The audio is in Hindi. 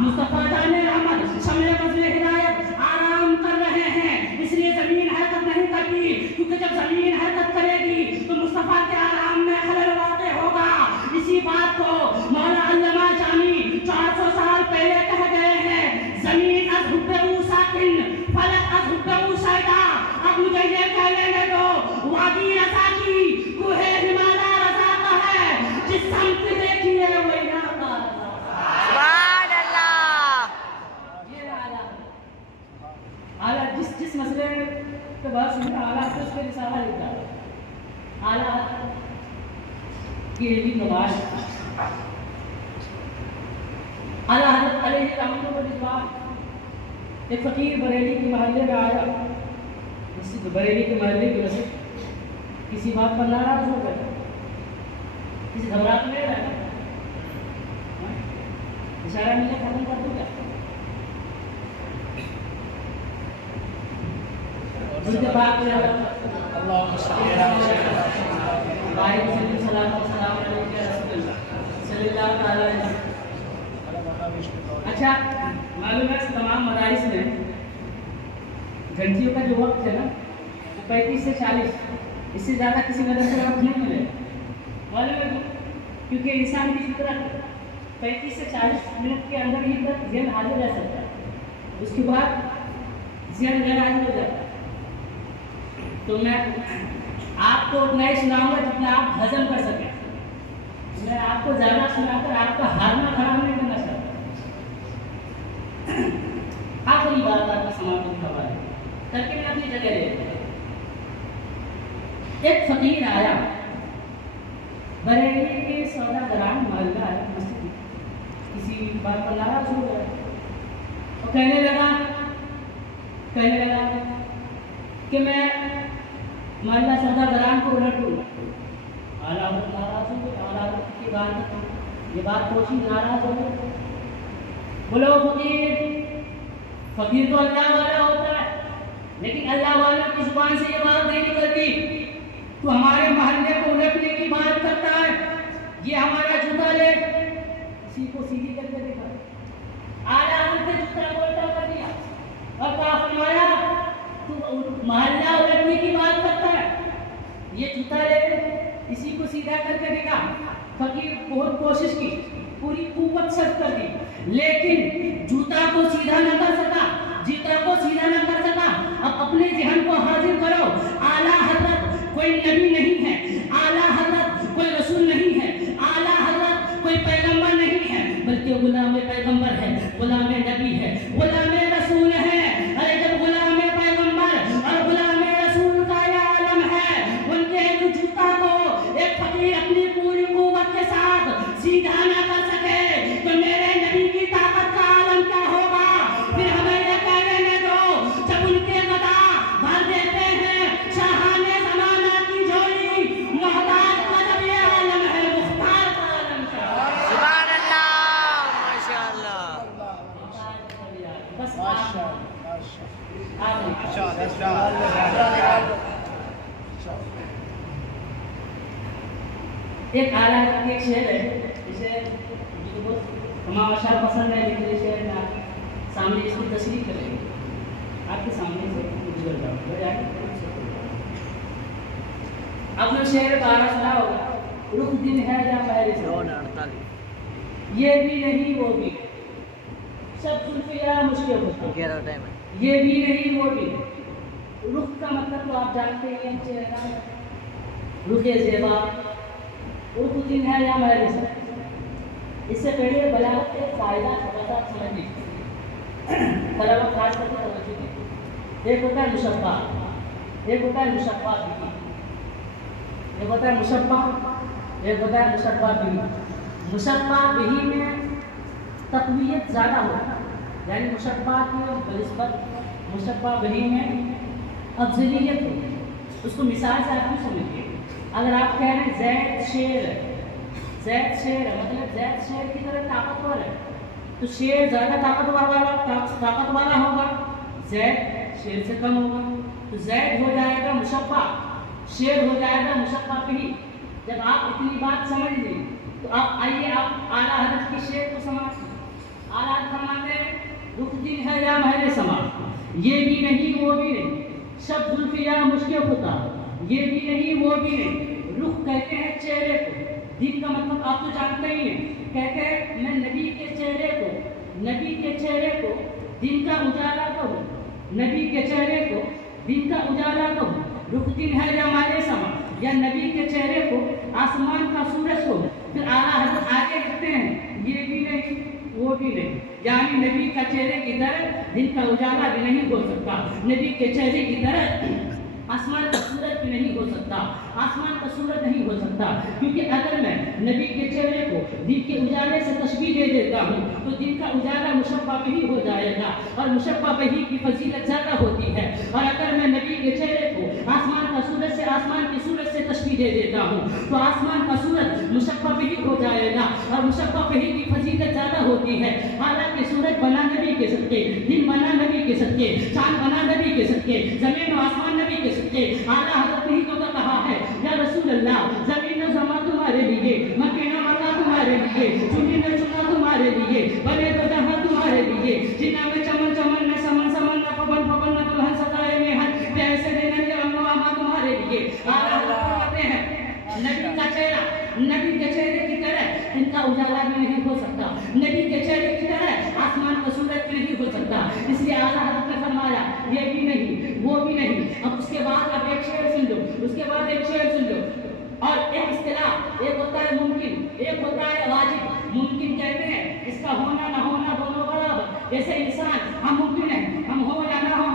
मुस्तफा जाने रहमत शमले बज़्र हिदायत आराम कर रहे हैं, इसलिए जमीन हरकत नहीं करती, क्योंकि जब जमीन हरकत करेगी तो मुस्तफा के आराम में खलल वाक़ होगा। इसी बात को मौला अल्लामा जामी 400 साल पहले कह गए हैं, जमीन अज़ हुब्बे साकिन फलक अज़ हुब्बे साइदा। अब मुझे ये कह लेने दो, वादी रज़ा की कुहे हिमालय रज़ा का है, जिस समत देखिए वही रास्ता सुभान अल्लाह। ये आला जिस मसले पे बात सुनी आला तो उसके रिसाला लिखा आला की इल्मी नवाज आला हज़रत अलैहि रहमतुल्लाह एक फकीर बरेली के महल्ले में आया, बरेली के महल्ले की वजह किसी बात पर नाराज हो गए, किसी घबराहट में रहा, इशारा मिले खत्म कर दूंगा। उनके बाद अच्छा मालूम है तमाम मदारिस में घंटियों का जो वक्त है ना वो 35 से 40, इससे ज़्यादा किसी मदरसे का वक्त नहीं मिलेगा। मालूम है क्योंकि इंसान की फितरत 35 से 40 मिनट के अंदर ही तक ज़हन हाजिर रह सकता है, उसके बाद ज़हन गैर हाजिर हो जाता है। तो मैं आपको उतना ही सुनाऊंगा जितना आप हजम कर सकें, मैं आपको ज़्यादा सुनाकर आपका हारना खराब नहीं करना चाहता। आखिरी बात आपका समापन का हवाले करके मैं अपनी जगह ले। एक फकीर आया, बरेली के सौदागरान मोहल्ला है मस्जिद, किसी बात पर नाराज हो गया और कहने लगा कि मैं मोहल्ला सौदागरान को उलट दूंगा। आला हज़रत नाराज हो गए, आला हज़रत की बात ये बात पहुंची, नाराज हो गए। बोलो फकीर तो अल्लाह वाला होता है, लेकिन अल्लाह वाले की जुबान से ये बात नहीं निकलती, तो हमारे मोहल्ले को उलटने की बात करता है, ये हमारा जूता ले, इसी को सीधी करके देखा। आला हज़रत ने जूता उल्टा कर दिया और कहा फरमाया तू मोहल्ला उलटने की बात करता है, ये जूता ले, इसी को सीधा करके देखा। फकीर बहुत कोशिश की, पूरी कुव्वत सर्फ कर दी, लेकिन जूता को सीधा न कर सका, जूता को सीधा न कर सका। अब अपने जहन को हाजिर करो, आला हज़रत कोई नबी नहीं है, आला हज़रत कोई रसूल नहीं है, आला हज़रत कोई पैगंबर नहीं है, बल्कि गुलाम पैगंबर है, गुलाम नबी है, गुलाम रसूल है। अरे जब गुलाम पैगंबर और गुलाम रसूल का ये आलम है, उनके एक जूता को एक फकीर अपनी पूरी कुव्वत के साथ सीधा न कर सके, तो मेरे नबी की ताकत का आलम क्या होगा। फिर हमें ये कह लेने दो, जब उनके गदा भर देते हैं शाहाने ज़माना की झोली, मोहताज का जब ये आलम है, मुख्तार का आलम क्या है। सुभान अल्लाह, माशाअल्लाह। बस एक आला एक शेर है, इसे तमाम अशार पसंद है, लेकिन शेर में आप सामने इसकी तस्वीर करेंगे, आपके सामने से गुजर जाओ। अपना शेर 12 सुना होगा, रुख दिन है या पहले से, ये भी नहीं वो भी, सब सुल्फिया मुश्किल होता है, ये भी नहीं वो भी। रुख का मतलब तो आप जानते हैं, चेहरा रुखे जेबा, रुख दिन है या पहले से। इससे पहले बलागत एक फ़ायदा थोड़ा समझ लीजिए, तलबा खास करके तवज्जो दीजिए। एक होता है मुशब्बा, एक होता है मुशब्बा बिही, एक होता है मुशब्बा, एक होता है मुशब्बा बिही। मुशब्बा बिही में तक़वियत ज़्यादा होता है, यानी मुशब्बा की बनिस्बत मुशब्बा बिही में अफजलियत होती है। उसको मिसाल से आप क्यों समझिए, अगर आप कह रहे हैं ज़ैद शेर है, ज़ैद शेर है, मतलब ज़ैद शेर की तरह ताकतवर है, तो शेर ज़्यादा ताकत वाला होगा, ज़ैद शेर से कम होगा, तो ज़ैद हो जाएगा मुशब्बा, शेर हो जाएगा मुशब्बा बिही। जब आप इतनी बात समझ ली तो आप आइए आप आला हज़रत की शेर को समझिए। आला फरमाते हैं रुख दिन है या महरे समा, ये भी नहीं वो भी नहीं, सब जुल्फ़ या मुश्किल होता, ये भी नहीं वो भी नहीं। रुख कहते हैं चेहरे को, दिन का मतलब आप तो जानते ही हैं। कहते हैं मैं नबी के चेहरे को दिन का उजाला कहूँ, नबी के चेहरे को दिन का उजाला कहूँ। रुख दिन है या हमारे समा, या नबी के चेहरे को आसमान का सूरज हो। फिर आला हज़रत आगे लिखते हैं ये भी नहीं वो भी नहीं, यानी नबी का चेहरे की तरह दिन का उजाला भी नहीं हो सकता, नबी के चेहरे की तरह आसमान का सूरज भी नहीं हो सकता, आसमान का सूरज नहीं हो सकता। क्योंकि अगर मैं नबी के चेहरे को दिन के उजाले से तशबीह दे देता हूँ तो दिन का उजाला मुशब्बा पे ही हो जाएगा और मुशब्बा पे ही की फजीलत ज़्यादा होती है। और अगर मैं नबी के चेहरे को आसमान का सूरज से आसमान के सूरज से तशबीह दे देता हूँ तो आसमान का सूरज मुशब्बा पे ही हो जाएगा और मुशब्बा पे ही की फजीलत ज़्यादा होती है। हालांकि सूरज बना नबी के सदके, दिन बना नबी के सदके, चांद बना नबी के सदके, जमीन और आसमान नबी के सदके। आला हज़रत ही तो कहा है या रसूल अल्लाह, जमीन और ज़मा तुम्हारे लिए, मक्का मक्का तुम्हारे लिए, चुनी में चुना तुम्हारे लिए, बने तो जहां तुम्हारे लिए, जिन्ना में चमन चमन में समन समन में पवन पवन में दुल्हन सजाए में हन पैसे देने के अम्मा तुम्हारे लिए। आला हज़रत फरमाते हैं नबी का चेहरा, नबी के चेहरे की तरह इनका उजाला भी नहीं हो सकता, नबी के चेहरे की तरह आसमान का सूरज भी नहीं हो सकता। इसलिए आला हज़रत ने फरमाया ये भी नहीं वो भी नहीं। अब उसके बाद अब एक शेर सुन लो, उसके बाद एक शेर सुन लो। और एक इस्तिलाह, एक होता है मुमकिन, एक होता है वाजिब। मुमकिन कहते हैं इसका होना ना होना दोनों बराबर। जैसे इंसान हम